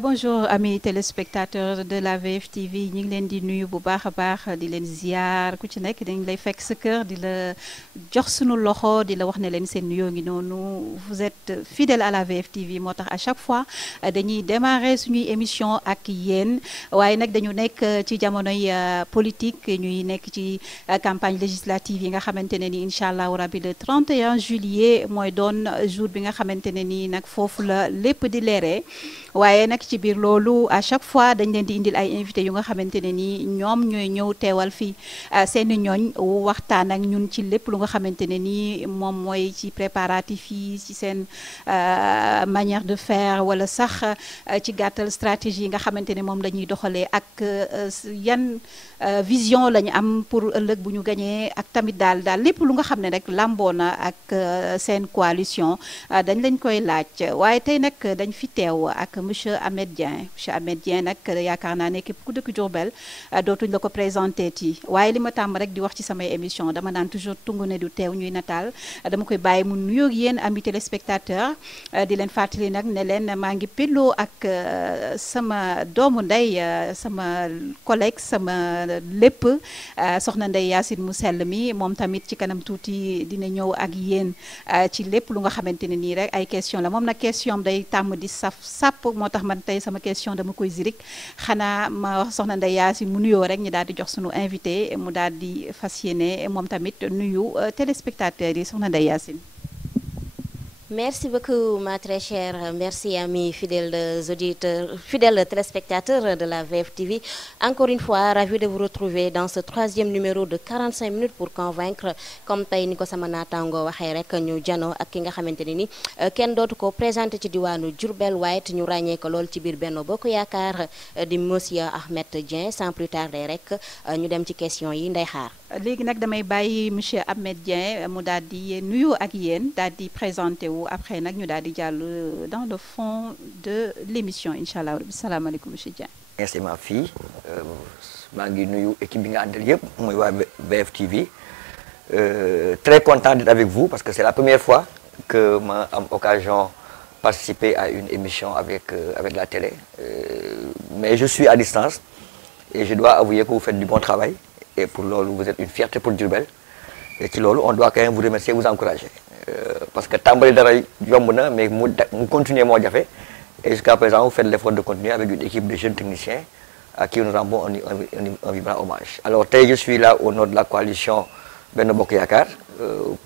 Bonjour amis téléspectateurs de la VFtv ñu ngi leen di nuyu bu baax a baax di leen ziar ku ci nekk dañ lay fekk sa kër di la jox sunu loxo di la wax ne leen seen nuyoo ngi noonu vous êtes fidèle à la VFtv moo tax à chaque fois dañuy démarrer suñuy émission ak yéen waaye nag dañu nekk ci jamonoy politique ñuy nekk ci campagne législative yi nga xamante ne ni incha allahu rabi le 31 juillet mooy doon jour bi nga xamante ne ni nag foofu la lépp di leeree waaye nag ci biir loolu à chaque fois dañ leen di indil ay invités yu nga xamante ne ni ñoom ñooy ñëw teewal fii seeni ñooñ waxtaan ak ñun ci lépp lu nga xamante ne ni moom mooy ci préparatifs yi ci seen manière de faire wala sax ci gàttal stratégie yi nga xamante ne moom la ñuy doxalee ak yan vision la ñu am pour ëllëg bu ñu gañee ak tamit daal lépp lu nga xam ne rek lamboo na ak seen coalition dañ lañ koy laaj waaye tey nag dañ fi teew ak monsieur Ahmed Dieng nag yaakaar naa ne képp ku dëkk Diourbel dootuñ la ko présenté ti waaye li ma tàmm rek di wax ci samay émission dama naan toujours tungu ne du teew ñuy nataal dama koy bàyyi mu nuyoog yéen ami téléspectateur di leen fàttali nag ne leen maa ngi pelloo ak sama doomu ndey sama collègue sama lépp soxna Ndeye Yacine mu sell mi moom tamit ci kanam tuuti dina ñëw ak yéen ci lépp lu nga xamante ne nii rek ay question la moom nag question day tàmm di sàpp moo tax man tey sama question dama koy zirik xanaa ma wax soxna Ndeye Yacine mu nuyoo rek ñu daal di jox sunu invité mu daal di fas yéene moom tamit nuyu téléspectateurs yi soxna Ndeye Yacine. Merci beaucoup ma très chère, merci amis fidèles auditeurs, fidèles téléspectateurs de la VFtv. Encore une fois, ravi de vous retrouver dans ce 3e numéro de 45 minutes pour convaincre. Comme tey ni ko sama naataango waxee rek ñu jano ak ki nga xamante ne ni kenn dootu ko présenté ci diwaanu Diourbel waaye it ñu ràññee ko lool ci biir Benno Bokk Yaakaar di monsieur Ahmed Dieng. Sans plus tarder rek ñu dem ci question yi nday xaar. léegi nag damay bàyyi monsieur Ahmed Dieng mu daal di nuyu ak yéen daal di présenté wu après nag ñu daal di jàll dans le fond de l'émission incha allah salaamaaleykum monsieur Dieng. merci ma fille maa ngi nuyu équipe bi nga àndal yëpp mooy waa VFtv très content d'être avec vous parce que c'est la première fois que ma am occasion participer à une émission avec la télé mais je suis à distance et je dois avouer que vous faites du bon travail. Et pour loolu vous êtes une fierté pour Diourbel et ci loolu on doit quand même vous remercier vous encourager parce que tàmbali dara yomb na mais mu continuer moo jafe et jusqu'à présent vous faites l'effort de continuer avec une équipe de jeunes techniciens à qui nous rendons un vibrant hommage. Alors tey je suis là au nom de la coalition Benno Bokk Yaakaar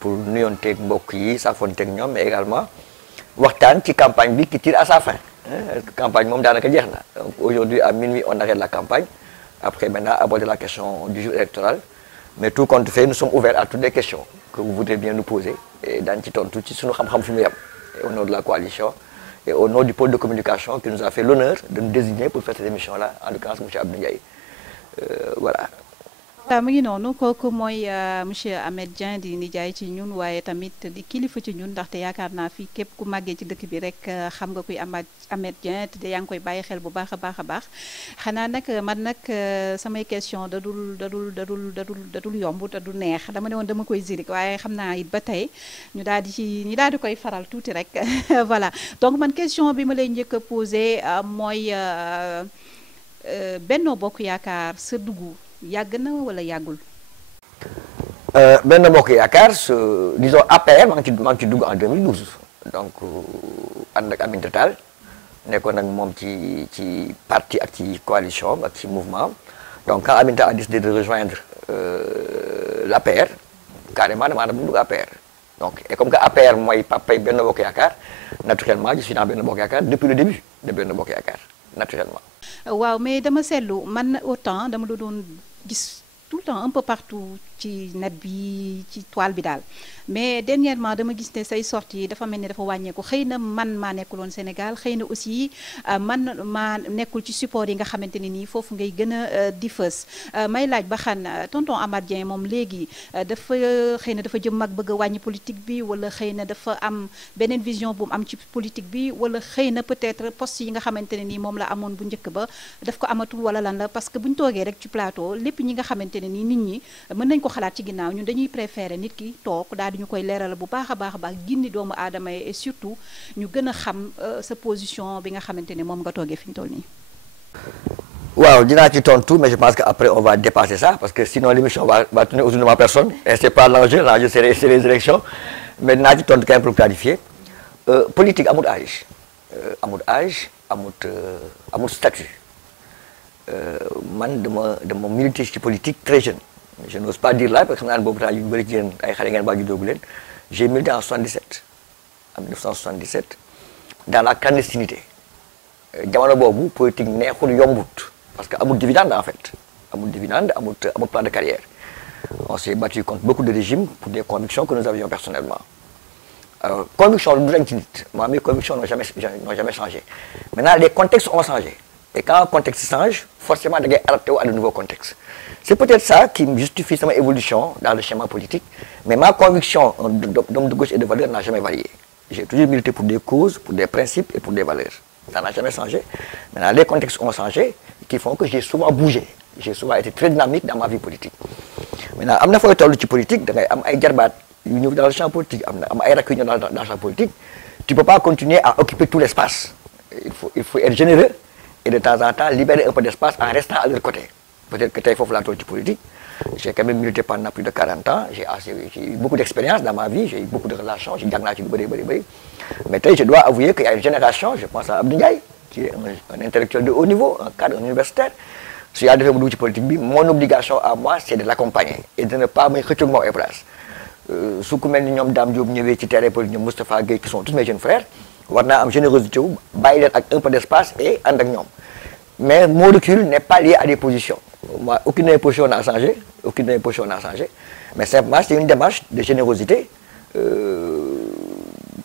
pour nuyonteeg mbokk yi saafonteeg ñoom mais également waxtaan ci campagne bi qui tire à sa fin campagne moom daanaka jeex na donc aujourd'hui à minuit on arrête la campagne. Après, maintenant, aborder la question du jour électoral. Mais tout compte fait, nous sommes ouverts à toutes les questions que vous voudrez bien nous poser. Et dans au nom de la coalition et au nom du pôle de communication qui nous a fait l'honneur de nous désigner pour faire cette émission-là, en l'occurrence, M. Abdou Ndiaye. Voilà. waaw mu ngi noonu kooku mooy monsieur Ahmed Dieng di nijaay ci ñun waaye tamit di kilifa ci ñun ndaxte yaakaar naa fi képp ku màggee ci dëkk bi rek xam nga kuy Ahmed Dieng te yaa ngi koy bàyyi xel bu baax a baax xanaa nag man nag samay question dadul yomb te du neex dama ne woon dama koy zirik waaye xam naa it ba tey ñu daal di koy faral tuuti rek voilà donc man question bi ma lay njëkk a posé mooy Benno Bokk Yaakaar sa dugg yàgg na wala yàggul. Benno Bokk Yaakaar disons APR maa ngi ci dugg en 2012 donc ànd ak Aminata Tall nekkoon ak moom ci parti ak ci coalition ak ci mouvement donc quand Aminata a décidé de rejoindre l'APR carrément dama dugg APR donc et comme que APR mooy papay Benno Bokk Yaakaar naturellement je suis dans Benno Bokk Yaakaar depuis le début de Benno Bokk Yaakaar naturellement. waaw mais dama seetlu man autant dama la doon gis tout le temps un peu partout ci net bi ci toile bi daal mais dernièrement dama gis ne say sorties dafa mel ni dafa wàññeeku xëy na man maa nekkuloon Sénégal xëy na aussi man maa nekkul ci support yi nga xamante ne nii foofu ngay gën a di fës may laaj ba xam tonton Ahmed Dieng moom léegi dafa xëy na dafa jëm mag bëgg a wàññi politique bi wala xëy na dafa am beneen vision bu mu am ci politique bi wala xëy na peut-être poste yi nga xamante ne nii moom la amoon bu njëkk ba daf ko amatul wala lan la parce que bu ñu toogee rek ci plateau lépp ñi nga xamante ne nii nii nit ñi mën nañ ko xalaat ci ginnaaw ñun dañuy préférer nit ki toog daal di ñu koy leeral bu baax a baax gindi doomu aadama yi et surtout ñu gën a xam sa position bi nga xamante ne moom nga toogee fi ñu toll nii. waaw dinaa ci tontu mais je pense que après on va dépasser ça parce que sinon l'émission va tourner autour de ma personne et c'est pas l'enjeu c'est les élections mais dinaa ci tontu quand même pour clarifier politique amul âge amul statut man dama militer ci politique très jeune je n'ose pas dire là parce que xam naa ne boobu temps yu bëri ci yéen ay xale ngeen baa juddoogu leen j'ai milité en 1977 dans la clandestinité jamono boobu politique neexul yombut parce que amul dividende en fait amul plan de carrière on s'est battu contre beaucoup de régimes pour des convictions que nous avions personnellement alors convictions du dañ ci nit moi mes convictions n'ont jamais changé maintenant les contextes ont changé et quand un contexte change forcément da ngay adapté wu à de nouveaux contextes c'est peut-être ça qui justifie sama évolution dans le schéma politique mais ma conviction d'homme de gauche et de valeur n'a jamais varié j'ai toujours milité pour des causes pour des principes et pour des valeurs ça n'a jamais changé maintenant les contextes ont changé qui font que j'ai souvent bougé j'ai souvent été très dynamique dans ma vie politique maintenant am na fooy toll ci politique da ngay am ay jarbaat yu ñëw dans le champ politique am ay rakk yu ñëw dans le champ politique tu peux pas continuer à occuper tout l'espace il faut être généreux et de temps en temps libérer un peu d'espace en restant à leur côté peut-être que tey foofu laa toll ci politique j'ai quand même milité pendant plus de 40 ans j'ai eu beaucoup d'expérience dans ma vie j'ai eu beaucoup de relations j'ai jàng naa ci lu bëri mais tey je dois avouer qu'il y a une génération je pense à Abdou Ndiaye qui est un intellectuel de haut niveau un cadre universitaire su yaa defee mu dugg ci politique bi mon obligation à moi c'est de l'accompagner et de ne pas may xëccoog moo ay place su ku mel ni ñoom Dame Diop ñëwee ci terrain politique ñoom Moustapha Gueye qui sont tous mes jeunes frères war naa am générosité wu bàyyi leen ak un peu d'espace et ànd ak ñoom mais mon recul n'est pas lié à des positions moi aucune de mes positions n'a changé mais simplement c'est une démarche de générosité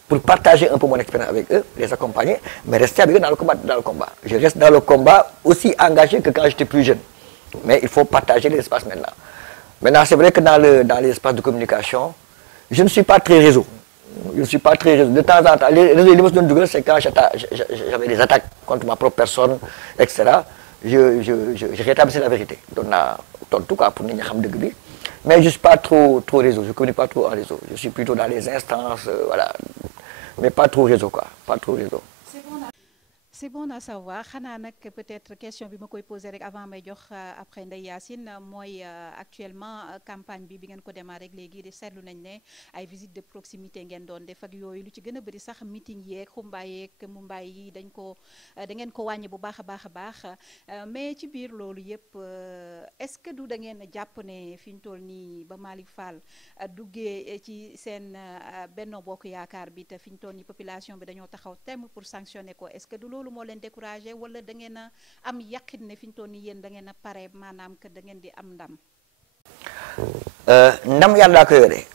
pour partager un peu mon expérience avec eux, les accompagner, mais rester avec eux dans le combat. Je reste dans le combat aussi engagé que quand j'étais plus jeune. Mais il faut partager l'espace maintenant. Maintenant, c'est vrai que dans l'espace de communication, je ne suis pas très réseau. De temps en temps, les réseaux de Google, c'est quand j'avais des attaques contre ma propre personne, etc. Je rétablissais la vérité. Donc, en tout cas, pour nous, mais je ne suis pas trop réseau, je ne communique pas trop en réseau. Je suis plutôt dans les instances, voilà. Mais pas trop réseau, quoi. Pas trop réseau. C'est bon à savoir xanaa nag peut-être question bi ma koy poser rek avant may jox après Ndeye Yacine mooy actuellement campagne bi ngeen ko démarré rek léegi seetlu nañ ne ay visite de proximité ngeen doon def ak yooyu lu ci gën a bëri sax meeting yeeg xumbaay yeeg mumbaay yi da ngeen ko wàññi bu baax a baax mais ci biir loolu yëpp est-ce que du da ngeen a jàpp ne fi ñu toll nii ba Malick Fall duggee ci seen Benno Bokk Yaakaar bi te fi ñu toll nii population bi dañoo taxaw temm pour sanctionner ko est-ce que du loolu moo leen découragé wala da ngeen a am yàqin ne fi ñu toll nii yéen da ngeen a pare maanaam que da ngeen di am ndam. ndam yàlla ko yore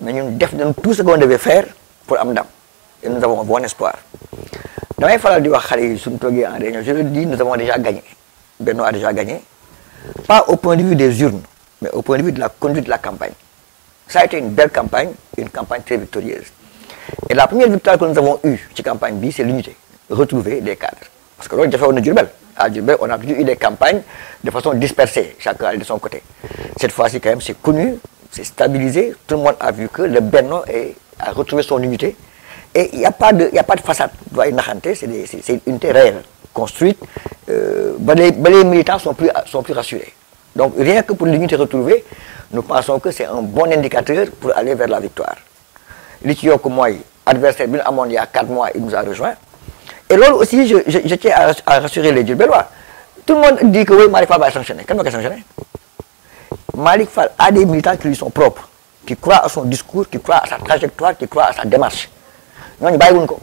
mais ñun def nañ tout ce qu'on devait faire pour am ndam et nous avons un bon espoir damay faral di wax xale yi suñu toogee en réunion je le dis nous avons déjà gagné Benno a déjà gagné pas au point de vue des urnes mais au point de vue de la conduite de la campagne ça a été une belle campagne une campagne très victorieuse et la première victoire que nous avons eue ci campagne bi c'est l'unité retrouver des cadres parce que loolu jafe woon na Diourbel à Diourbel on a toujours eu des campagnes de façon dispersée chacun allait de son côté cette fois-ci quand même c'est connu c'est stabilisé tout le monde a vu que le Benno a retrouvé son unité et il y a pas de façade doy naxante c'est une unité réelle construite ba les militants sont plus rassurés donc rien que pour l'unité retrouvée nous pensons que c'est un bon indicateur pour aller vers la victoire li ci yokk mooy adversaire bi ñu amoon il y a 4 mois il nous a rejoint et loolu aussi je tiens à rassurer les Diourbellois tout le monde dit que oui Malick Fall va sanctionner kan moo koy sanctionner Malick Fall a des militants qui lui sont propres qui croient à son discours qui croient à sa trajectoire qui croient à sa démarche ñooñu bàyyiwuñ ko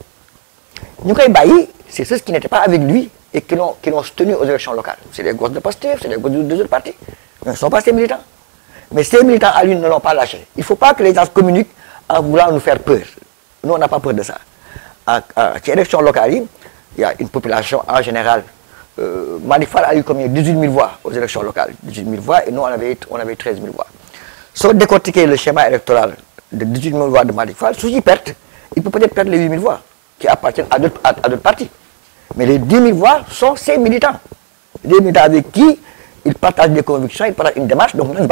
ñu koy bàyyi c'est ceux qui n'étaient pas avec lui et qui l'ont soutenu aux élections locales c'est des gosses de Pastef c'est des gosses de autres partis ils ne sont pas ces militants mais ces militants à lui ne l'ont pas lâché il faut pas que les gens communiquent en voulant nous faire peur nous on n'a pas peur de ça ci élection locale yi il y a une population en général Malick Fall a eu combien 18 000 voix aux élections locales 18 000 voix et nous on avait 13 000 voix soo décortiquer le schéma électoral de 18 000 voix de Malick Fall su ci perte il peut peut-être perdre les 8 000 voix qui appartiennent à d'autres partis mais les 10 000 voix sont ses militants des militants avec qui il partage des convictions, il partage une démarche, donc il ne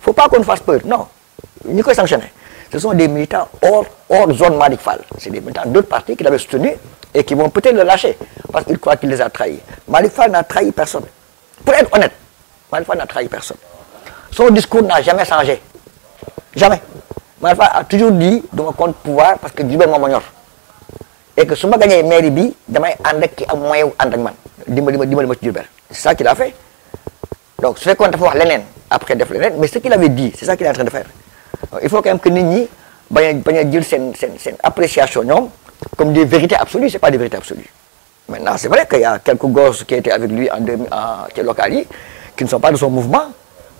faut pas qu'on fasse peur, non. Ni qu'on sanctionne. Ce sont des militants hors zone Malick Fall. C'est des militants d'autres partis qui l'avaient soutenu et qui vont peut-être le lâcher parce qu'ils croient qu'il les a trahis. Malick Fall n'a trahi personne. Pour être honnête, Malick Fall n'a trahi personne. Son discours n'a jamais changé. Jamais. Malick Fall a toujours dit de mon compte pouvoir parce que Diourbel moo ma ñor. Et que si je gagne mairie bi, damay ànd ak ki am moyen wu ànd ak man. Dimbali ma ci Diourbel. C'est ça qu'il a fait. Donc, ce qu'on a fait l'ENN, après def l'ENN, mais ce qu'il avait dit, c'est ça qu'il est en train de faire. Donc, il faut quand même que Nini dire cette appréciation non, comme des vérités absolues, ce n'est pas des vérités absolues. Maintenant, c'est vrai qu'il y a quelques gosses qui étaient avec lui en local, qui ne sont pas de son mouvement,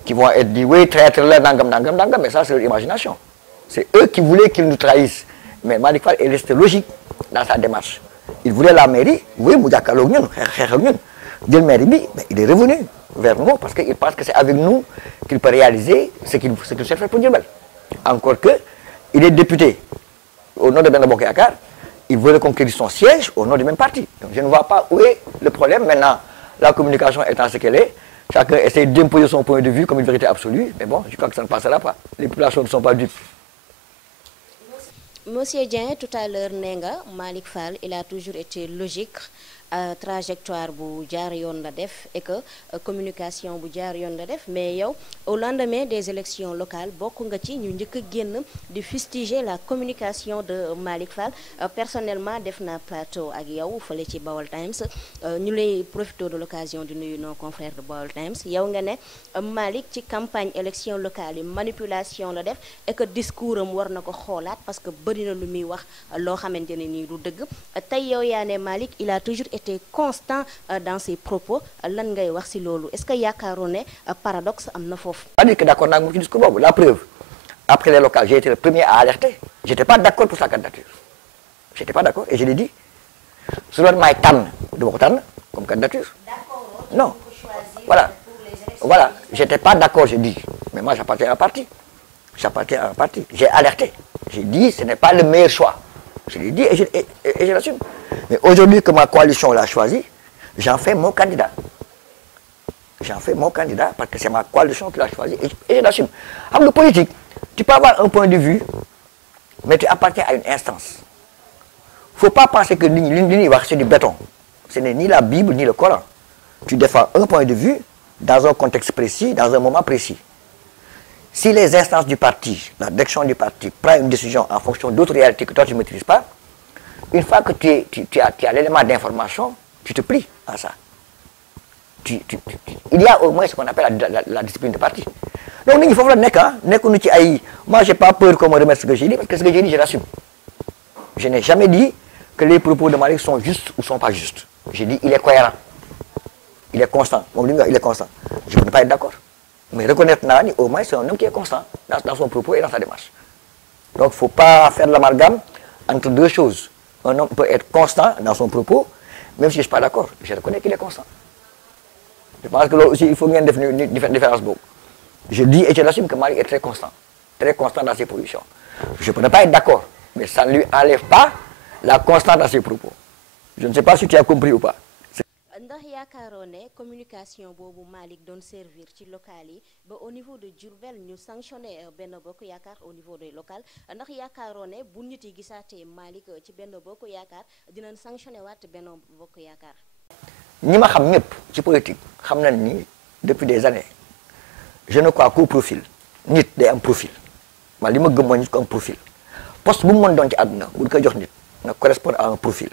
qui vont être dit, oui, traître là, nangam, mais ça, c'est leur imagination. C'est eux qui voulaient qu'ils nous trahissent. Mais Malick Fall est resté logique dans sa démarche. Il voulait la mairie, oui, Moudakalo, la mairie, mais il est revenu vers nous parce qu'il pense que c'est avec nous qu'il peut réaliser ce qu'il cherche faire pour Diourbel. Encore que, il est député au nom de Benno Bokk Yakaar, il veut conquérir son siège au nom du même parti. Donc je ne vois pas où est le problème. Maintenant, la communication étant ce qu'elle est, chacun essaie d'imposer son point de vue comme une vérité absolue, mais bon, je crois que ça ne passera pas. Les populations ne sont pas dupes. Monsieur Dieng, tout à l'heure, Nenga, Malick Fall, il a toujours été logique. Trajectoire bu jaar yoon la def et que communication bu jaar yoon la def mais yow au lendemain des élections locales bokk nga ci ñu njëkk a génn di fustiger la communication de Malick Fall. Personnellement def naa plateau ak yow fële ci Baol Times ñu lay profité de l'occasion di nuyu nos confrères de Baol Times yow nga ne Malick ci campagne élection locale yi manipulation la def et que discours am war na ko xoolaat parce que bëri na lu muy wax loo xamante ne nii du dëgg tey yow yaa ne Malick il a toujours été constant dans ses propos lan ngay wax ci loolu est-ce que yaakaaroon ne paradoxe am na foofu. pas dire que d'accord naa moom ci discours boobu la preuve après les locales j'ai été le premier à alerter j'étais pas d'accord pour sa candidature j'étais pas d'accord et je l'ai dit su doon maay tànn duma ko tànn comme candidature non voilà j'étais pas d'accord j'ai dit mais moi j'appartiens à un parti j'ai alerté j'ai dit ce n'est pas le meilleur choix. Je l'ai dit et je l'assume. Mais aujourd'hui que ma coalition l'a choisi, j'en fais mon candidat. J'en fais mon candidat parce que c'est ma coalition qui l'a choisi et je l'assume. Avec le politique, tu peux avoir un point de vue, mais tu appartiens à une instance. Il ne faut pas penser que c'est du béton. Ce n'est ni la Bible ni le Coran. Tu défends un point de vue dans un contexte précis, dans un moment précis. Si les instances du parti, la direction du parti, prend une décision en fonction d'autres réalités que toi tu ne maîtrises pas, une fois que tu as l'élément d'information, tu te plies à ça. Il y a au moins ce qu'on appelle la discipline de parti. Donc il faut faire moi je n'ai pas peur qu'on me remette ce que j'ai dit, parce que ce que j'ai dit, je l'assume. Je n'ai jamais dit que les propos de Malick sont justes ou ne sont pas justes. J'ai dit il est cohérent, il est constant. Il est constant. Je ne peux pas être d'accord. Mais reconnaître Nani, au moins, c'est un homme qui est constant dans son propos et dans sa démarche. Donc, il ne faut pas faire l'amalgame entre deux choses. Un homme peut être constant dans son propos, même si je ne suis pas d'accord. Je reconnais qu'il est constant. Je pense que là aussi, il faut bien définir une différence. Je dis et je l'assume que Malick est très constant dans ses positions. Je ne peux pas être d'accord, mais ça ne lui enlève pas la constance dans ses propos. Je ne sais pas si tu as compris ou pas. ndax yaakaaroon ne communication boobu Malick doon servir ci local yi ba au niveau de Diourbel ñu sanctionné Benno Bokk Yaakaar au niveau des locales ndax yaakaaroon ne bu nit yi gisaatee Malick ci Benno Bokk Yaakaar dinañ sanctionné waat Benno Bokk Yaakaar. ñi ma xam ñëpp ci politique xam nañ ni depuis des années je ne crois qu'au profil nit day am profil man li ma gëm mooy nit ko am profil poste bu mu mën doon ci àdduna bu ñu koy jox nit na correspond à un profil.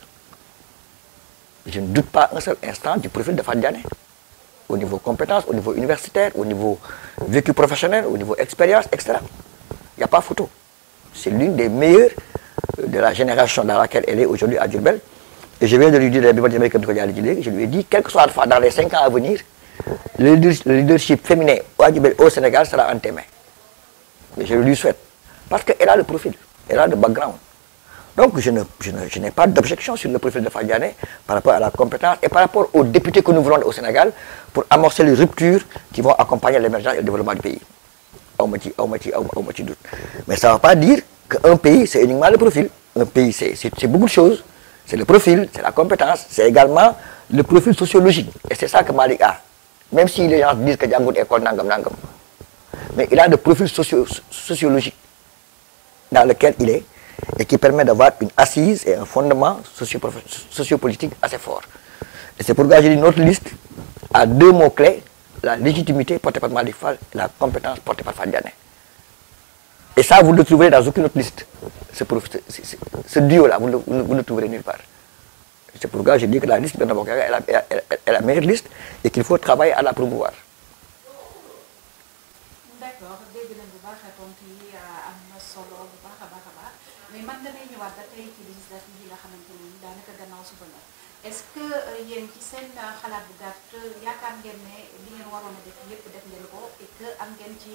Je ne doute pas un seul instant du profil de Fadiane. Au niveau compétence, au niveau universitaire, au niveau vécu professionnel, au niveau expérience, etc. Il n'y a pas photo. C'est l'une des meilleures de la génération dans laquelle elle est aujourd'hui à Diourbel. Et je viens de lui dire, je lui ai dit, quel que soit Alpha, dans les 5 ans à venir, le leadership féminin à Diourbel, au Sénégal sera en tes mains. Mais je lui souhaite. Parce qu'elle a le profil, elle a le background. Donc, je n'ai pas d'objection sur le profil de Fadiane par rapport à la compétence et par rapport aux députés que nous voulons au Sénégal pour amorcer les ruptures qui vont accompagner l'émergence et le développement du pays. Doute. Mais ça ne veut pas dire qu'un pays, c'est uniquement le profil. Un pays, c'est beaucoup de choses. C'est le profil, c'est la compétence, c'est également le profil sociologique. Et c'est ça que Malick a. même si les gens disent que jàngut école nangam nangam, mais il a le profil sociologique dans lequel il est et qui permet d'avoir une assise et un fondement sociopolitique assez fort. Et c'est pourquoi j'ai dit notre liste a deux mots-clés, la légitimité portée par Malick Fall et la compétence portée par Fat Diané. Et ça, vous ne le trouverez dans aucune autre liste. Ce duo-là, vous ne le trouverez nulle part. C'est pourquoi je dis que la liste Benno Bokk Yaakaar est la meilleure liste et qu'il faut travailler à la promouvoir. D'accord, dégg nañ bu baax tontu yi am na solo bu baax a baax mais man damay ñëwaat ba tey ci législative yi nga xamante ni daanaka gannaaw suba la est-ce que yéen ci seen xalaat bu gàtt yaakaar ngeen ne li ngeen waroon a def yépp def ngeen ko et que am ngeen ci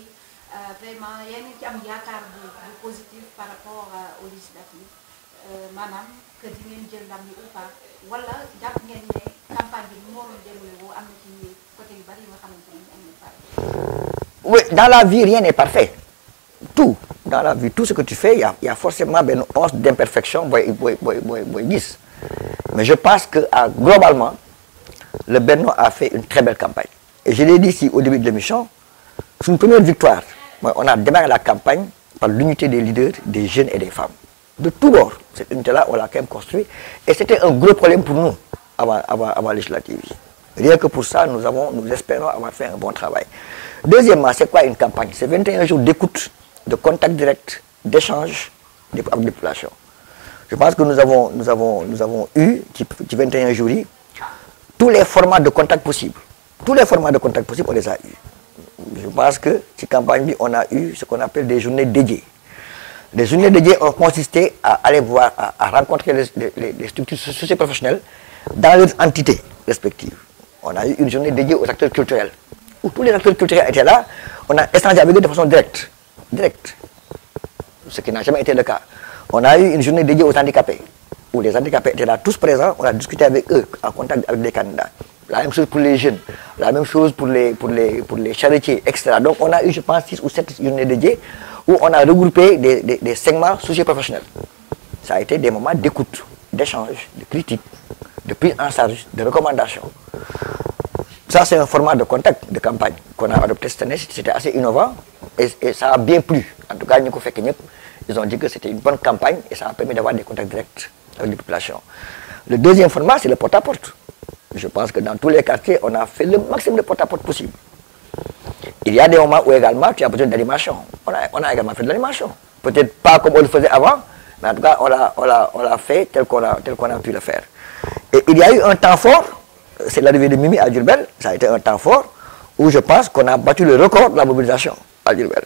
vraiment yéen ci am yaakaar bu positif par rapport aux législatives maanaam que di ngeen jël ndam yi ou pas wala jàpp ngeen ne campagne bi mu waroon déroulé woo am na ci côté yu bari yi nga xamante ni am na pas. Oui, dans la vie, rien n'est parfait. Tout. Dans la vie, tout ce que tu fais, il y a forcément une once d'imperfection. Mais je pense que globalement, le Benno a fait une très belle campagne. Et je l'ai dit ici au début de l'émission, c'est une première victoire. On a démarré la campagne par l'unité des leaders, des jeunes et des femmes. De tous bords. Cette unité-là, on l'a quand même construite. Et c'était un gros problème pour nous avant la législative. Rien que pour ça, nous espérons avoir fait un bon travail. Deuxièmement, c'est quoi une campagne? C'est 21 jours d'écoute, de contact direct, d'échange avec la population. Je pense que nous avons eu, qui 21 jours, tous les formats de contact possibles. Tous les formats de contact possibles, on les a eus. Je pense que cette campagne, on a eu ce qu'on appelle des journées dédiées. Les journées dédiées ont consisté à aller voir, à rencontrer les structures socio-professionnelles dans leurs entités respectives. On a eu une journée dédiée aux acteurs culturels, où tous les acteurs culturels étaient là, on a échangé avec eux de façon directe, ce qui n'a jamais été le cas. On a eu une journée dédiée aux handicapés, où les handicapés étaient là tous présents, on a discuté avec eux, en contact avec les candidats. La même chose pour les jeunes, la même chose pour les charretiers, etc. Donc on a eu, je pense, 6 ou 7 journées dédiées, où on a regroupé des segments socio-professionnels. Ça a été des moments d'écoute, d'échange, de critique, de prise en charge, de recommandations. Ça, c'est un format de contact, de campagne qu'on a adopté cette année. C'était assez innovant et ça a bien plu. En tout cas, ils ont dit que c'était une bonne campagne et ça a permis d'avoir des contacts directs avec les populations. Le deuxième format, c'est le porte-à-porte. Je pense que dans tous les quartiers, on a fait le maximum de porte-à-porte possible. Il y a des moments où également tu as besoin d'animation. On a également fait de l'animation. Peut-être pas comme on le faisait avant, mais en tout cas, on l'a fait tel qu'on a pu le faire. Et il y a eu un temps fort, c'est l'arrivée de Mimi à Diourbel, ça a été un temps fort, où je pense qu'on a battu le record de la mobilisation à Diourbel.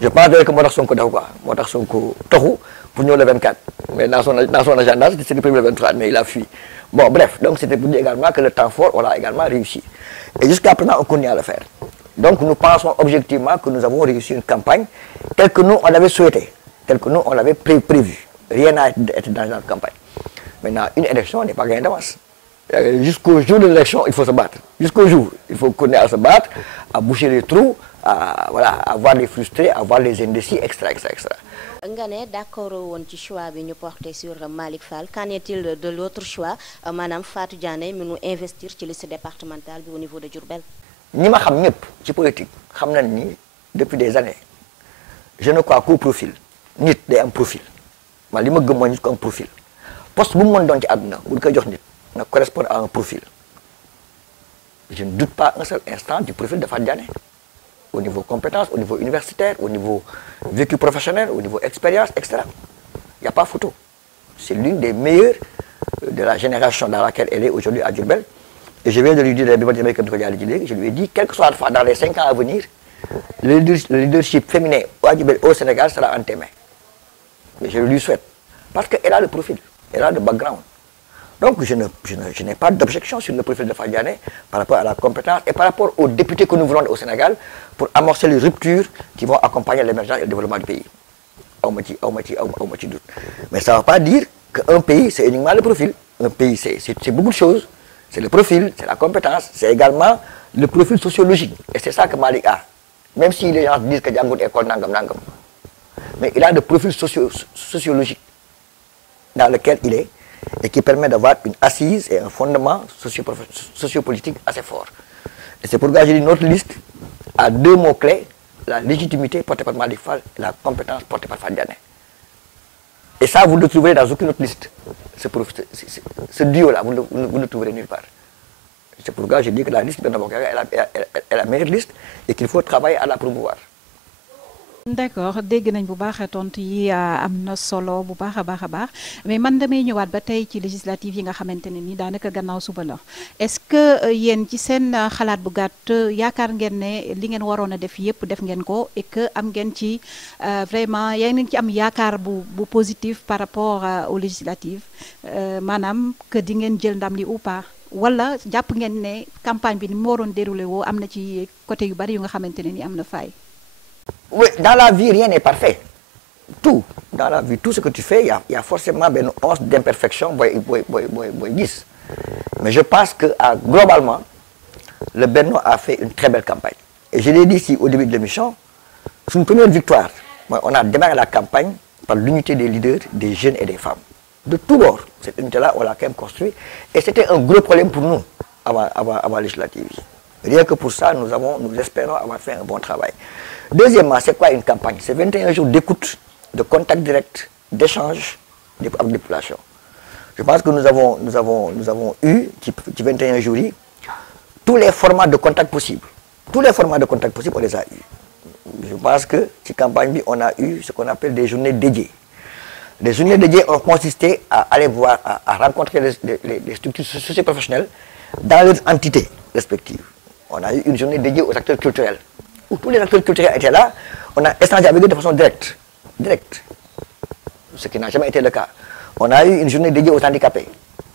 Je pense que Motax Sonko Tohou pour nous le 24. Mais dans son agenda, c'était le premier le 23, mais il a fui. Bon, bref, donc c'était pour dire également que le temps fort, on l'a également réussi. Et jusqu'à présent, on continue à le faire. Donc nous pensons objectivement que nous avons réussi une campagne telle que nous, on l'avait souhaité, telle que nous, on l'avait prévu. Rien n'a été dans la campagne. Maintenant, une élection n'est pas gagnée d'avance. Jusqu'au jour de l'élection, il faut se battre. Jusqu'au jour, il faut continuer à se battre, à boucher les trous, à voir les frustrés, à voir les indécis, etc. Ngane, d'accord, on ci choix bi ñu porté sur Malick Fall. Qu'en est-il de l'autre choix, Madame Fatou Diané, nous investir sur liste départementale au niveau de Diourbel? Ni ma xam ñëpp ci politique xam nañ ni depuis des années je ne crois qu'au profil. Nit day am profil. Man li ma gëm mooy nit ko am profil. Poste bu mu mën doon ci àdduna bu ñu koy jox nit na correspond à un profil. Je ne doute pas un seul instant du profil de Fatou Diané. Au niveau compétence, au niveau universitaire, au niveau vécu professionnel, au niveau expérience, etc. Il n'y a pas photo. C'est l'une des meilleures de la génération dans laquelle elle est aujourd'hui à Diourbel. Et je viens de lui dire, je lui ai dit, quel que soit dans les 5 ans à venir, le leadership féminin à Diourbel au Sénégal sera en tes mains. Mais je lui souhaite. Parce qu'elle a le profil, elle a le background. Donc je n'ai pas d'objection sur le profil de Fatou Diané par rapport à la compétence et par rapport aux députés que nous voulons au Sénégal pour amorcer les ruptures qui vont accompagner l'émergence et le développement du pays. Mais ça ne veut pas dire qu'un pays, c'est uniquement le profil. Un pays, c'est beaucoup de choses. C'est le profil, c'est la compétence, c'est également le profil sociologique. Et c'est ça que Malick a. Même si les gens disent que Django école nangam nangam. Mais il a le profil sociologique dans lequel il est et qui permet d'avoir une assise et un fondement sociopolitique assez fort. Et c'est pourquoi je dis notre liste a 2 mots-clés, la légitimité portée par Malick Fall et la compétence portée par Fadi Diané. Et ça, vous ne le trouverez dans aucune autre liste. Ce duo-là, vous ne le trouverez nulle part. C'est pourquoi je dis que la liste Benno Bokk Yaakaar est la meilleure liste et qu'il faut travailler à la promouvoir. d'accord dégg nañ bu baax tontu yi am na solo bu baax a baax mais man damay ñëwaat ba tey ci législative yi nga xamante ne ni daanaka gannaaw suba la est-ce que yéen ci seen xalaat bu gàtt yaakaar ngeen ne li ngeen waroon a def yépp def ngeen ko et que am ngeen ci vraiment yaa ngi ci am yaakaar bu positif par rapport aux législatives maanaam que di ngeen jël ndam li ou pas wala jàpp ngeen ne campagne bi ni mu waroon déroulé woo am na ci côté yu bari yu nga xamante ne ni am na faay. Oui, dans la vie, rien n'est parfait. Tout, dans la vie, tout ce que tu fais, il y a forcément une once d'imperfection. Mais je pense que globalement, le Benno a fait une très belle campagne. Et je l'ai dit ici au début de l'émission, c'est une première victoire. On a démarré la campagne par l'unité des leaders, des jeunes et des femmes. De tout bord, cette unité-là, on l'a quand même construite. Et c'était un gros problème pour nous avant législative. Rien que pour ça, nous espérons avoir fait un bon travail. Deuxièmement, c'est quoi une campagne? C'est 21 jours d'écoute, de contact direct, d'échange avec la population. Je pense que nous avons eu, qui 21 jours, tous les formats de contact possibles. Tous les formats de contact possibles, on les a eus. Je pense que cette campagne, on a eu ce qu'on appelle des journées dédiées. Les journées dédiées ont consisté à aller voir, à rencontrer les structures socio-professionnelles dans leurs entités respectives. On a eu une journée dédiée aux acteurs culturels, où tous les acteurs culturels étaient là, on a échangé avec eux de façon directe, ce qui n'a jamais été le cas. On a eu une journée dédiée aux handicapés,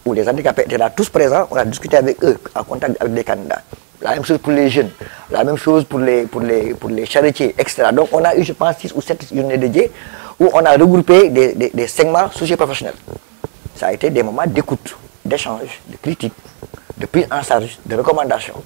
où les handicapés étaient là tous présents, on a discuté avec eux, en contact avec les candidats. La même chose pour les jeunes, la même chose pour les charretiers, etc. Donc on a eu, je pense, 6 ou 7 journées dédiées, où on a regroupé des segments socio-professionnels. Ça a été des moments d'écoute, d'échange, de critique, de prise en charge, de recommandations.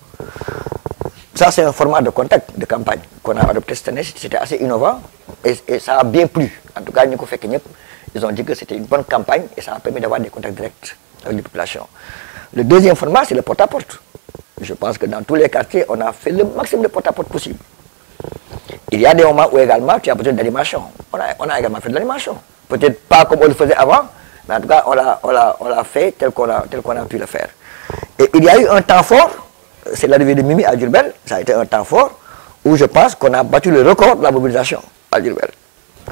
Ça, c'est un format de contact, de campagne qu'on a adopté cette année. C'était assez innovant et ça a bien plu. En tout cas, ils ont dit que c'était une bonne campagne et ça a permis d'avoir des contacts directs avec les populations. Le deuxième format, c'est le porte-à-porte. Je pense que dans tous les quartiers, on a fait le maximum de porte-à-porte possible. Il y a des moments où également tu as besoin d'animation. On a également fait de l'animation. Peut-être pas comme on le faisait avant, mais en tout cas, on l'a fait tel qu'on a pu le faire. Et il y a eu un temps fort, c'est l'arrivée de Mimi à Diourbel, ça a été un temps fort, où je pense qu'on a battu le record de la mobilisation à Diourbel.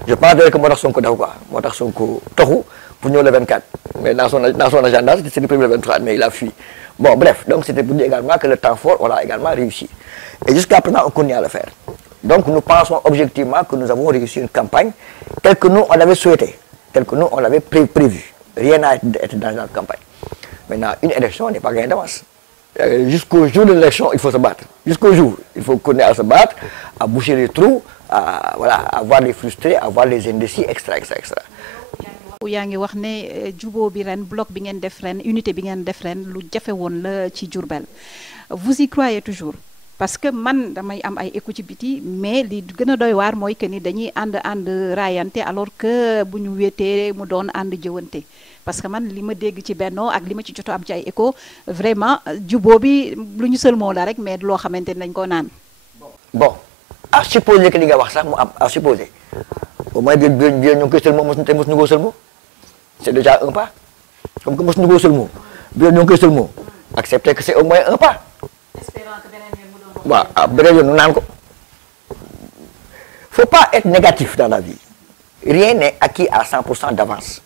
Je pense que Motax Sonko Daouka, Motax Sonko Tohou, pour nous le 24. Mais dans son agenda, c'était le premier le 23, mais il a fui. Bon, bref, donc c'était pour dire également que le temps fort, on l'a également réussi. Et jusqu'à présent, on continue à le faire. Donc nous pensons objectivement que nous avons réussi une campagne telle que nous, on l'avait souhaité, telle que nous, on l'avait prévu. Rien n'a été dans la campagne. Maintenant, une élection n'est pas gagnée d'avance. Jusqu'au jour de l'élection, il faut se battre. Jusqu'au jour, il faut continuer à se battre, à boucher les trous, à voir les frustrés, à voir les indécis, etc. yaa ngi wax ne juboo bi ren bloc bi ngeen def ren unité bi ngeen def ren lu jafe woon la ci Diourbel vous y croyez toujours parce que man damay am ay écho ci biti mais li gën a doy waar mooy que ni dañuy ànd raayante alors que bu ñu wéetee mu doon ànd jëwante parce que man li ma dégg ci Benno ak li ma ci joto am ci ay écho vraiment juboo bi lu ñu seulement la rek mais loo xamante ni dañ ko naan. Bon à supposer que li nga wax sax mu am à supposer au moins bien ñu ngi koy seulement mosuñu ko seulement c'est déjà un pas comme que mosuñu ko seulement bien ñu ngi koy seulement accepter que c'est au moins un pas. Espérant que beneen yoon mu doon. waaw beneen yoon ñu naan ko. Faut pas être négatif dans la vie rien n'est acquis à 100% d'avance.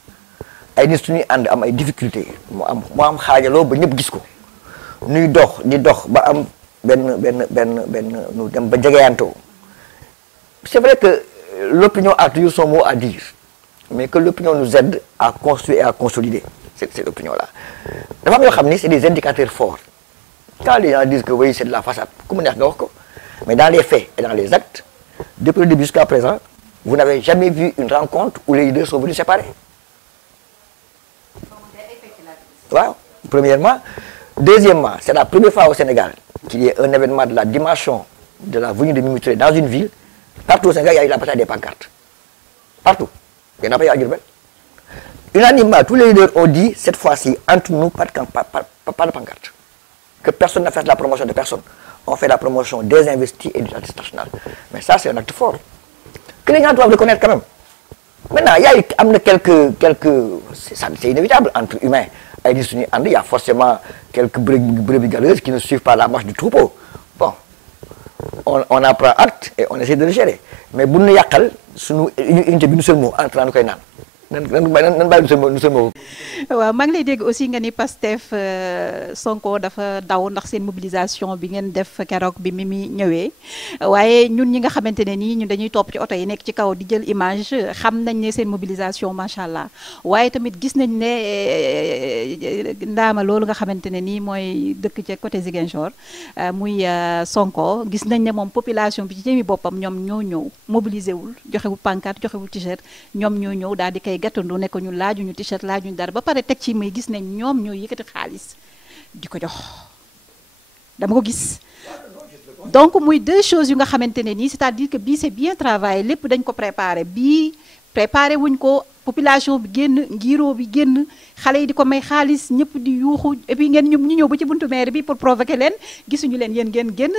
ay nit suñuy ànd am ay difficultés mu am xaajaloo ba ñëpp gis ko ñuy dox di dox ba am benn nu dem ba jegeyantoo c'est vrai que l'opinion a toujours son mot à dire mais que l'opinion nous aide à construire et à consolider cette opinion-là dafa am yoo xam ni c'est des indicateurs forts quand les gens disent que oui c'est de la façade ku mu neex nga wax ko mais dans les faits et dans les actes depuis le début jusqu'à présent vous n'avez jamais vu une rencontre où les leaders sont venus séparés. Wow. Premièrement. Deuxièmement, c'est la première fois au Sénégal qu'il y ait un événement de la dimension de la venue de Mimi Touré dans une ville. Partout au Sénégal, il y a eu la bataille des pancartes. Partout. Il n'y en a pas eu à Diourbel. Unanimement, tous les leaders ont dit, cette fois-ci, entre nous, pas de pancarte. Que personne n'a fait la promotion de personne. on fait la promotion des investis et du artiste national. Mais ça, c'est un acte fort. Que les gens doivent reconnaître quand même. Maintenant, il y a c'est inévitable entre humains. Il y a forcément quelques brebis galeuses qui ne suivent pas la marche du troupeau. Bon, on en prend acte et on essaie de le gérer. Mais si nous avons une seule mot, entre nous, waaw maa ngi lay dégg aussi nga ni Pastef Sonko dafa daw ndax seen mobilisation bi ngeen def keroog bi Mimi ñëwee waaye ñun ñi nga xamante ne nii ñun dañuy topp ci oto yi nekk ci kaw di jël image xam nañ ne seen mobilisation macha allah waaye tamit gis nañ ne ndaama loolu nga xamante ne nii mooy dëkk ci côté Ziguinchor muy Sonko gis nañ ne moom population bi ci jëmi boppam ñoom ñoo ñëw mobilisé wul joxewul pancarte joxewul t-shirt ñoom ñoo ñëw daal di koy gàttandu ne ko ñu laajuñu t-shirt laajuñu dara ba pare teg ci muy gis ne ñoom ñoo yëkkati xaalis di ko jox dama ko gis donc muy deux choses yu nga xamante ne nii c'est-à-dire que bii c'est bien travaillé lépp dañ ko préparé bii préparé wuñ ko population bi génn ngiroo bi génn xale yi di ko may xaalis ñëpp di yuuxu et puis ngeen ñu ñëw ba ci buntu maire bi pour provoquer leen gisuñu leen yéen ngeen génn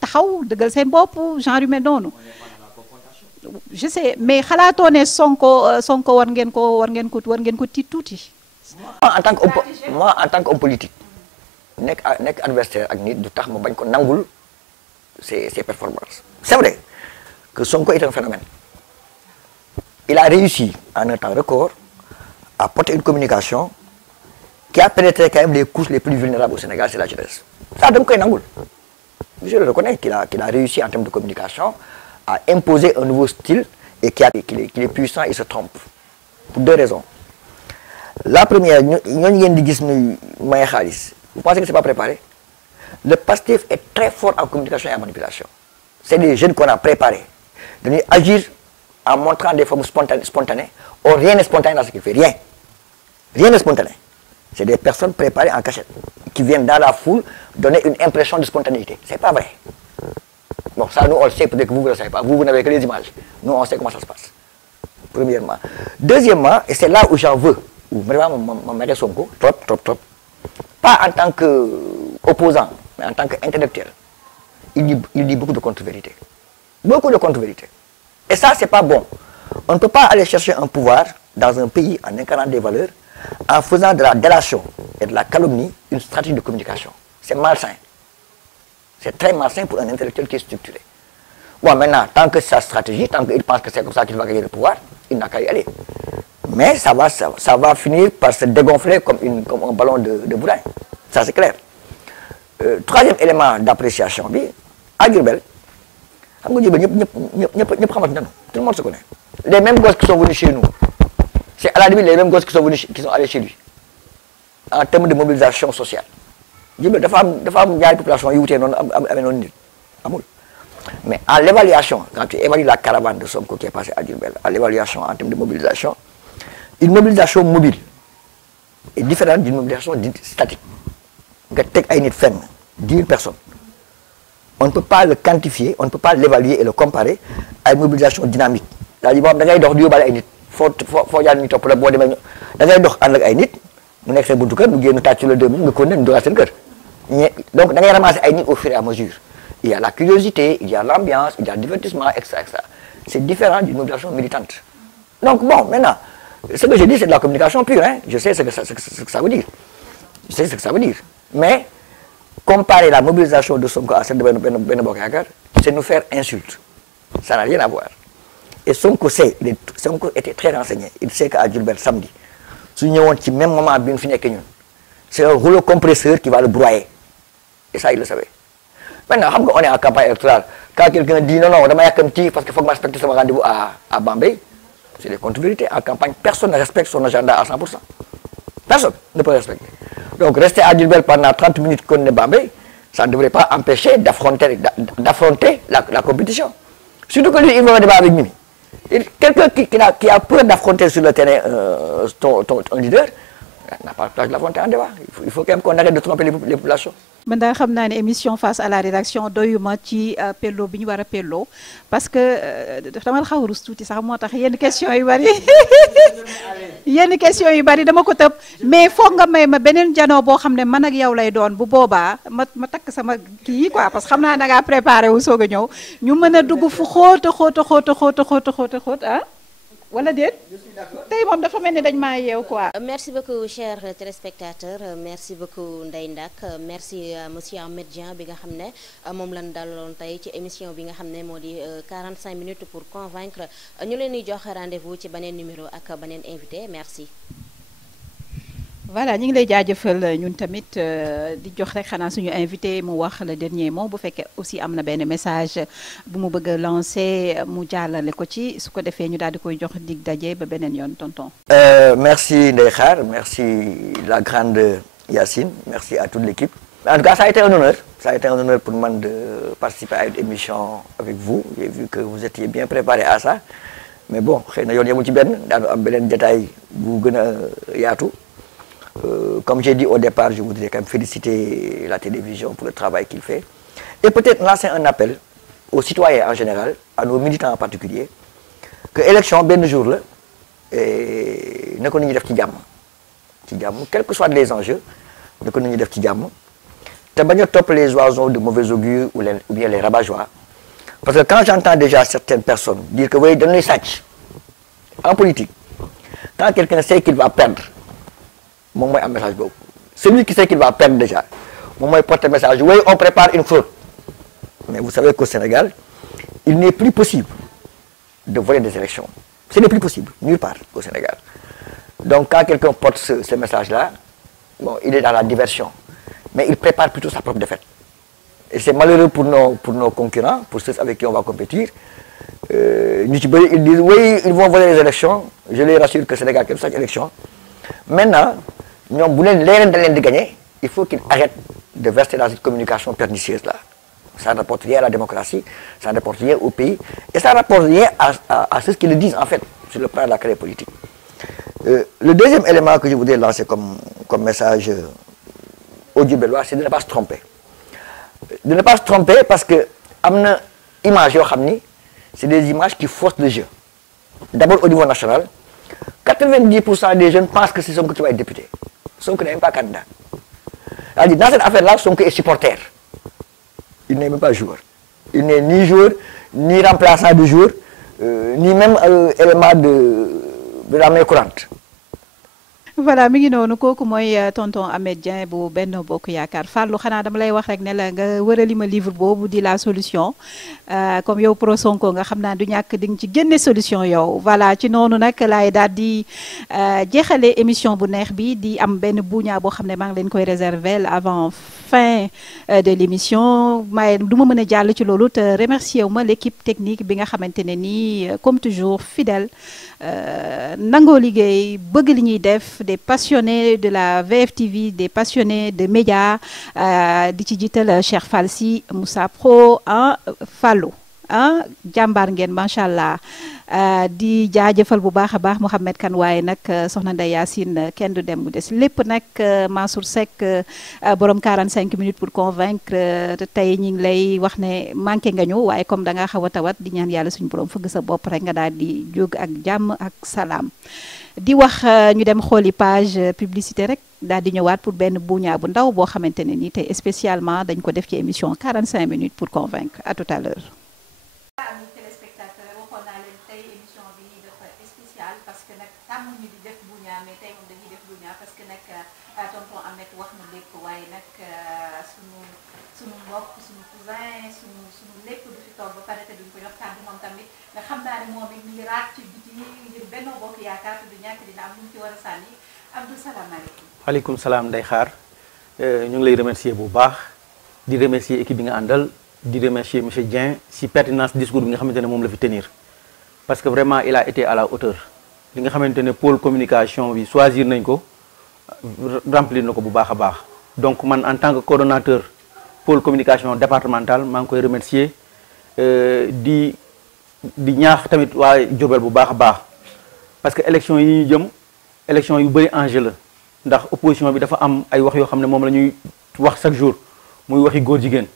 taxaw dëggal seen bopp genre yu mel noonu je sais mais xalaatoo ne Sonko war ngeen ko tiit tuuti. moi en tant qu'homme politique nekk adversaire ak nit du tax ma bañ ko nangul ses performances. C'est vrai que Sonko est un phénomène. Il a réussi en un temps record à porter une communication qui a pénétré quand même les couches les plus vulnérables au Sénégal, c'est la jeunesse. Ça dama koy nangul. Je le reconnais qu'il a réussi en termes de communication à imposer un nouveau style et qu'il est puissant et se trompe. Pour deux raisons. La première, vous pensez que ce n'est pas préparé? Le Pastef est très fort en communication et en manipulation. C'est des jeunes qu'on a préparés. De agir en montrant des formes spontanées. Or, rien n'est spontané dans ce qu'il fait. Rien. Rien n'est spontané. C'est des personnes préparées en cachette, qui viennent dans la foule donner une impression de spontanéité. Ce n'est pas vrai. Bon, ça, nous, on le sait, peut-être que vous ne le savez pas. Vous n'avez que les images. Nous, on sait comment ça se passe. Premièrement. Deuxièmement, et c'est là où j'en veux, où vraiment mon mère Sonko, trop, pas en tant qu'opposant, mais en tant qu'intellectuel, il dit beaucoup de contre-vérités. Beaucoup de contre-vérités. Et ça, c'est pas bon. On ne peut pas aller chercher un pouvoir dans un pays en incarnant des valeurs, en faisant de la délation et de la calomnie une stratégie de communication. C'est malsain. C'est très malsain pour un intellectuel qui est structuré. Bon, maintenant, tant que sa stratégie, tant qu'il pense que c'est comme ça qu'il va gagner le pouvoir, il n'a qu'à y aller. Mais ça va finir par se dégonfler comme un ballon de boudin. Ça, c'est clair. Troisième élément d'appréciation, à Diourbel, tout le monde se connaît. Les mêmes gosses qui sont venus chez nous, c'est à la limite les mêmes gosses qui sont allés chez lui. En termes de mobilisation sociale. Diourbel, des femmes, il y a une population qui est amul. Mais à l'évaluation, quand tu évalues la caravane de Sonko qui est passée à Diourbel, à l'évaluation en termes de mobilisation, une mobilisation mobile est différente d'une mobilisation statique. Quand tu as une ferme, 10 000 personnes, on ne peut pas le quantifier, on ne peut pas l'évaluer et le comparer à une mobilisation dynamique. C'est-à-dire que tu as des gens qui faut y aller pour le bois de main. Tu as des gens qui nous sommes beaucoup de nous avons le 2 nous connaissons, nous avons donc, tu as ramassé des au fur et à mesure. Il y a la curiosité, il y a l'ambiance, il y a le divertissement, etc. C'est différent d'une mobilisation militante. Donc, bon, maintenant, ce que je dis, c'est de la communication pure. Hein? Je sais ce que ça veut dire. Je sais ce que ça veut dire. Mais, comparer la mobilisation de Sonko à celle de Ben Bokakar, c'est nous faire insulte. Ça n'a rien à voir. Et Sonko sait, Sonko était très renseigné. Il sait qu'à Diourbel samedi, si nous avons le même moment à bien finir que nous, c'est un rouleau compresseur qui va le broyer. Et ça, il le savait. Maintenant, on est en campagne électorale. Quand quelqu'un dit non, on a un petit parce qu'il faut que je respecte son rendez-vous à Bambey, c'est des contre-vérités. En campagne, personne ne respecte son agenda à 100%. Personne ne peut respecter. Donc, rester à Diourbel pendant 30 minutes qu'on est Bambey, ça ne devrait pas empêcher d'affronter la compétition. Surtout que lui, il va débat avec Mimi. Quelqu'un qui a peur d'affronter sur le terrain un leader, n'a pas de la volonté en débat. Il faut quand même qu'on arrête de tromper les populations. man daal xam naa ne émission face à la rédaction doyuma ci pello bi ñu war a pello parce que dama xaw a rus tuuti sax moo tax yenn question yu bari yenn question yu bari dama ko tëb mais foog nga may ma beneen janoo boo xam ne man ak yow lay doon bu boobaa ma takk sama kii yi quoi parce que xam naa da ngaa préparé wu soog a ñëw ñu mën a dugg fu xóota xóot ah wala déet tey moom dafa mel ni dañ maa yeew quoi. Merci beaucoup chers téléspectateurs merci beaucoup Ndeye Ndack merci monsieur Ahmed Dieng bi nga xam ne moom lañ dalaloon tey ci émission bi nga xam ne moo di 45 minutes pour convaincre ñu leen di jox rendez-vous ci beneen numéro ak beneen invité merci. voilà ñu ngi lay jaajëfal ñun tamit di jox rek xanaa suñu invité mu wax le dernier mot bu fekkee aussi am na benn message bu mu bëgg a lancer mu jàllale ko ci su ko defee ñu daal di koy jox dig daje ba beneen yoon tonton. Merci Ndeye Khar, merci la grande Yacine, merci à toute l'équipe. En tout cas, ça a été un honneur. Ça a été un honneur pour moi de participer à une émission avec vous. J'ai vu que vous étiez bien préparé à ça. Mais bon, xëy na yoon yemul ci benn daanu am beneen détail bu gën a yaatu. Comme j'ai dit au départ, je voudrais quand même féliciter la télévision pour le travail qu'il fait et peut-être lancer un appel aux citoyens en général, à nos militants en particulier, que élection benn jour la et na ko nit ñi def ci jàmm quels que soient les enjeux na ko nit ñi def ci jàmm te bañ a topp les oiseaux de mauvais augure ou bien les rabat-joie. Parce que quand j'entends déjà certaines personnes dire que oui, dañuy sàcc en politique, quand quelqu'un sait qu'il va perdre, moom mooy am message boobu. Celui qui sait qu'il va perdre déjà, moom mooy porter message oui, on prépare une fraude. Mais vous savez qu'au Sénégal, il n'est plus possible de voler des élections. Ce n'est plus possible, nulle part au Sénégal. Donc quand quelqu'un porte ce message-là, bon, il est dans la diversion. Mais il prépare plutôt sa propre défaite. Et c'est malheureux pour nos concurrents, pour ceux avec qui on va compétir. Ils disent oui, ils vont voler les élections. Je les rassure que le Sénégal a cette élection. Maintenant, il faut qu'ils arrêtent de verser dans cette communication pernicieuse-là. Ça ne rapporte rien à la démocratie, ça ne rapporte rien au pays, et ça ne rapporte rien à ceux qui le disent en fait, sur le plan de la carrière politique. Le deuxième élément que je voudrais lancer comme message au Diourbellois, c'est de ne pas se tromper. De ne pas se tromper parce que images, c'est des images qui faussent le jeu. D'abord au niveau national, 90% des jeunes pensent que c'est Sonko qui va être député. Sonko n'est même pas candidat. C'est-à-dire, dans cette affaire-là, Sonko est supporter. Il n'est même pas joueur. Il n'est ni joueur, ni remplaçant de joueur, ni même élément de la main courante. Voilà mi ngi noonu kooku mooy tonton Ahmed Dieng bu Benno Bokk Yaakaar Fallou xanaa dama lay wax rek ne la nga wërali ma livre boobu di la solution comme yow pro Sonko nga xam naa du ñàkk di nga ci génne solution yow voilà ci noonu nag laay daal di jeexale émission bu neex bi di am benn buuñaa boo xam ne maa ngi leen koy réserver avant fin de l'émission may du ma mën a jàll ci loolu te remercier wu ma l'équipe technique bi nga xamante ne nii comme toujours fidèle nangoo liggéey bëgg li ñuy def des passionnés de la VFtv des passionnés de médias di ci jiital Cheikh Fall si Moussa Pro Fallou jàmbaar ngeen macha allah di jaajëfal bu baax a baax Mouhamed Kane waaye nag soxna Ndeye Yacine kenn du dem mu des lépp nag Mansour Seck borom 45 minutes pour convaincre tey ñi ngi lay wax ne manqué nga ñu waaye comme da nga xaw a tawat di ñaan yàlla suñu borom fëgg sa bopp rek nga daal di jóg ak jàmm ak salaam. di wax ñu dem xooli page publicité rek daal di ñëwaat pour benn buuñaa bu ndaw boo xamante ne nii tey spécialement dañ ko def ci émission 45 minutes pour convaincre à tout à l'heure. Amis téléspectateurs waxoon naa leen tey émission bi dafa spécial parce que nag tàmm ñu di def buuñaa mais tey moom dañuy def buuñaa parce que nag tonton Ahmed wax na lépp waaye nag sunu mbokk sunu cousin sunu lépp du fi toog ba pare te duñ ko jox kàddu moom tamit nga xam naa ne moom it mi ngi raak ci biti ngir Benno Bokk Yaakaar te du ñàkk dina am lu mu ci war a sànni Abdou salaamaaleykum. waaleykum salaam Ndeye Khar ñu ngi lay remercier bu baax di remercier équipe bi nga àndal di remercier monsieur Dieng si pertinence discours bi nga xamante ne moom la fi tenir parce que vraiment il a été à la hauteur li nga xamante ne pôle communication bi choisir nañ ko remplir na ko bu baax a baax donc man en tant que coordonnateur pôle communication départemental maa ngi koy remercier di ñaax tamit waa Diourbel bu baax a baax parce que élection yi ñu jëm élection yu bëri enjeu la ndax opposition bi dafa am ay wax yoo xam ne moom la ñuy wax chaque jour muy waxi góor jigéen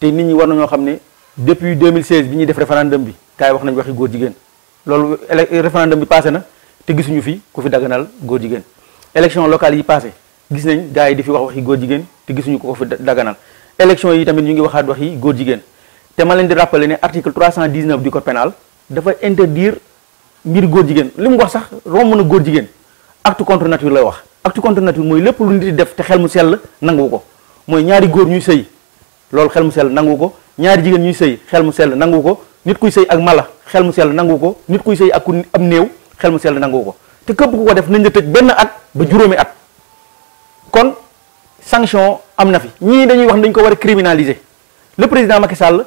te nit ñi war nañoo xam ne depuis 2016 bi ñuy def référendum bi gars yi wax nañ waxi góor jigéen loolu référendum bi passé na te gisuñu fi ku fi daganal góor jigéen élection locale yi passé gis nañ gars yi di fi wax waxi góor jigéen te gisuñu ko fi daganal élection yi tamit ñu ngi waxaat waxi góor jigéen te ma leen di rappeler ne article 319 du code pénal dafa interdire mbir góor jigéen li mu wax sax romb na góor jigéen acte contre nature lay wax acte contre nature mooy lépp lu nit di def te xel mu sell nangu ko mooy ñaari góor ñuy sëy loolu xel mu sell nangu ko ñaari jigéen ñuy sëy xel mu sell nangu ko nit kuy sëy ak mala xel mu sell nangu ko nit kuy sëy ak ku am néew xel mu sell nangu ko te képp ku ko def nañ la tëj benn at ba juróomi at kon sanction am na fi ñii dañuy wax dañ ko war a criminaliser le président Macky Sall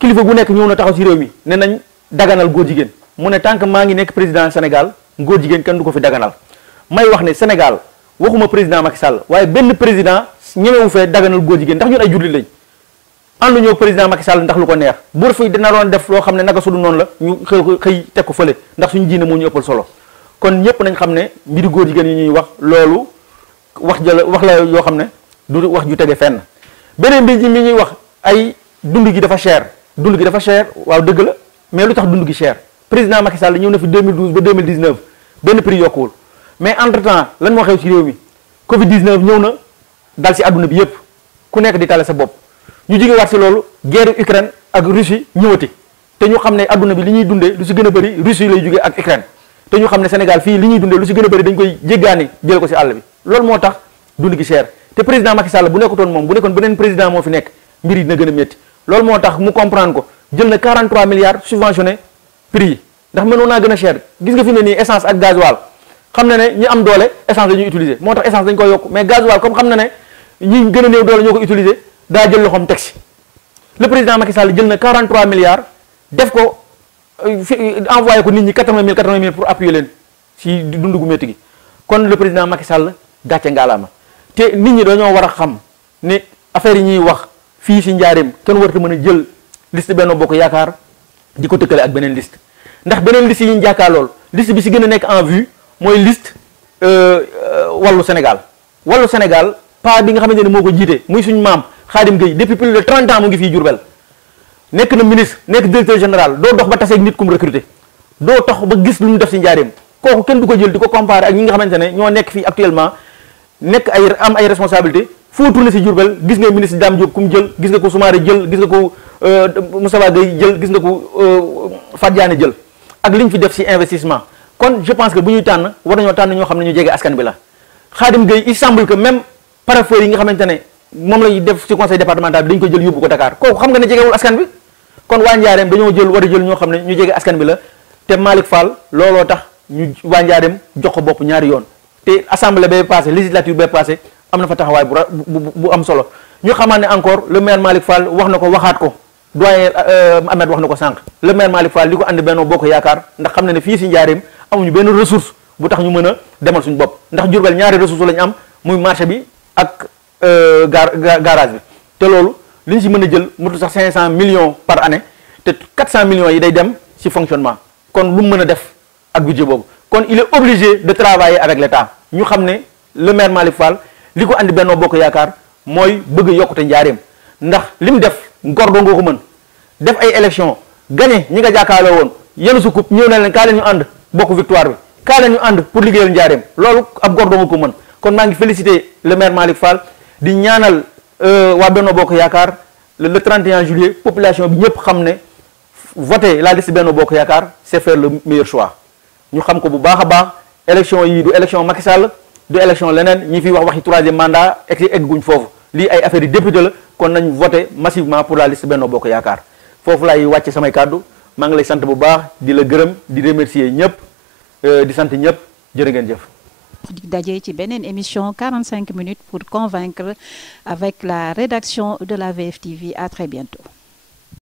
kilifa gu nekk ñëw na taxaw ci réew mi ne nañ daganal góor jigéen mu ne tant que maa ngi nekk président Sénégal góor jigéen kenn du ko fi daganal may wax ne Sénégal waxuma président Macky Sall waaye benn président ñemewu fee daganal góor jigéen ndax ñun ay jullit lañ àndu ñoo président Macky Sall ndax lu ko neex buur fi dina doon def loo xam ne naka sudu noonu la ñu xëy teg ko fële ndax suñu diine moo ñu ëppal solo kon ñëpp nañ xam ne mbiri góor jigéen yi ñuy wax loolu wax la yoo xam ne du wax ju tege fenn beneen bi mi ñuy wax ay dund gi dafa cher waaw dëgg la mais lu tax dund gi cher président Macky Sall ñëw na fi 2012 ba 2019 benn prix yokkuwul mais entre temps lan moo xew ci réew mi Covid 19 ñëw na dal ci àdduna bi yépp ku nekk di tale sa bopp ñu jógewaat ci loolu guerre Ukraine ak Russie ñëwati te ñu xam ne àdduna bi li ñuy dundee lu ci gën a bëri Russie lay jógee ak Ukraine te ñu xam ne Sénégal fii li ñuy dundee lu ci gën a bëri dañ koy jéggaani jële ko ci àll bi loolu moo tax dund gi cher te président Macky Sall bu nekkutoon moom bu nekkoon beneen président moo fi nekk mbir yi dina gën a métti loolu moo tax mu comprendre ko jël na 43 milliards subventionné prix yi ndax mënoon naa gën a cher gis nga fi ne nii essence ak gasoil xam na ne ñi am doole essence la ñuy utiliser moo tax essence dañ koy yokk mais gasoil comme xam na ne ñi gën a néew doole ñoo ko utiliser daa jël loxoom teg si le président Macky Sall jël na 43 milliards def ko envoyé ko nit ñi 80 000 pour appuyer leen si dundu gu métti gi kon le président Macky Sall gàcce ngaalaama te nit ñi dañoo war a xam ne affaire yi ñuy wax fii si njaareem kenn warta mën a jël liste Benno Bokk Yaakaar di ko tëkkale ak beneen liste ndax beneen liste yi ñu jàkkaar lool liste bi si gën a nekk en vue mooy liste wàllu Sénégal pa bi nga xamante ne moo ko jiite muy suñu maam Khadim Gueye depuis plus de 30 ans mu ngi fii Diourbel nekk na ministre nekk directeur général doo dox ba taseeg nit ku mu recruter doo tax ba gis lu ñu def si njaareem kooku kenn du ko jël di ko comparer ak ñi nga xamante ne ñoo nekk fii actuellement nekk am ay responsabilité foo tourné si Diourbel gis nga ministre Dame Diop ku mu jël gis nga ko Soumaré jël gis nga ko Moustapha Gueye jël gis nga ko Fatou Diané jël ak li ñu fi def si investissement kon je pense que bu ñuy tànn war nañoo tànn ñoo xam ne ñu jege askan bi la Khadim Gueye il semble que même parapheurs yi nga xamante ne moom lañuy def ci conseil départemental bi dañ ko jël yóbbu ko Dakar kooku xam nga ne jegewul askan bi kon waa Njaareem dañoo jël war a jël ñoo xam ne ñu jege askan bi la te Malick Fall looloo tax ñu waa Njaareem jox ko bopp ñaari yoon te assemblée bay passé législature bay passé am na fa taxawaay bu am solo ñu xamaat ne encore le maire Malick Fall wax na ko waxaat ko doyen Ahmed wax na ko sànq le maire Malick Fall li ko andi Benno Bokk Yaakaar ndax xam na ne fii si Njaareem amuñu benn ressource bu tax ñu mën a demal suñu bopp ndax Diourbel ñaari ressource lañu am muy marché bi ak garage bi te loolu li ñu si mën a jël mutu sax 500 millions par année te 400 millions yi day dem si fonctionnement kon lu mu mën a def ak budget boobu kon il est obligé de travailler avec l'État ñu xam ne le maire Malick Fall li ko andi Benno Bokk Yaakaar mooy bëgg a yokkute Njaareem ndax li mu def ngor doo nga ko mën def ay élection gagné ñi nga jàkkaarloo woon yenu su coupe ñëw na leen kaa leen ñu ànd bokk victoire bi kaa leen ñu ànd pour liggéeyal Njaareem loolu ab gor doo nga ko mën kon maa ngi félicité le maire Malick Fall di ñaanal waa Benno Bokk Yaakaar le 31 juillet population bi ñëpp xam ne voter la liste Benno Bokk Yaakaar c'est faire le meilleur choix ñu xam ko bu baax a baax élection yi du élection Macky Sall du élection leneen ñi fi wax waxi 3e mandat egguñ foofu lii ay affaire yi député la kon nañ voter massivement pour la liste Benno Bokk Yaakaar foofu laay wàcce samay kàddu maa ngi lay sant bu baax di la gërëm di remercier ñëpp di sant ñëpp jërë ngeen jëf. di daje ci beneen émission 45 minutes pour convaincre avec la rédaction de la VFtv. À très bientôt.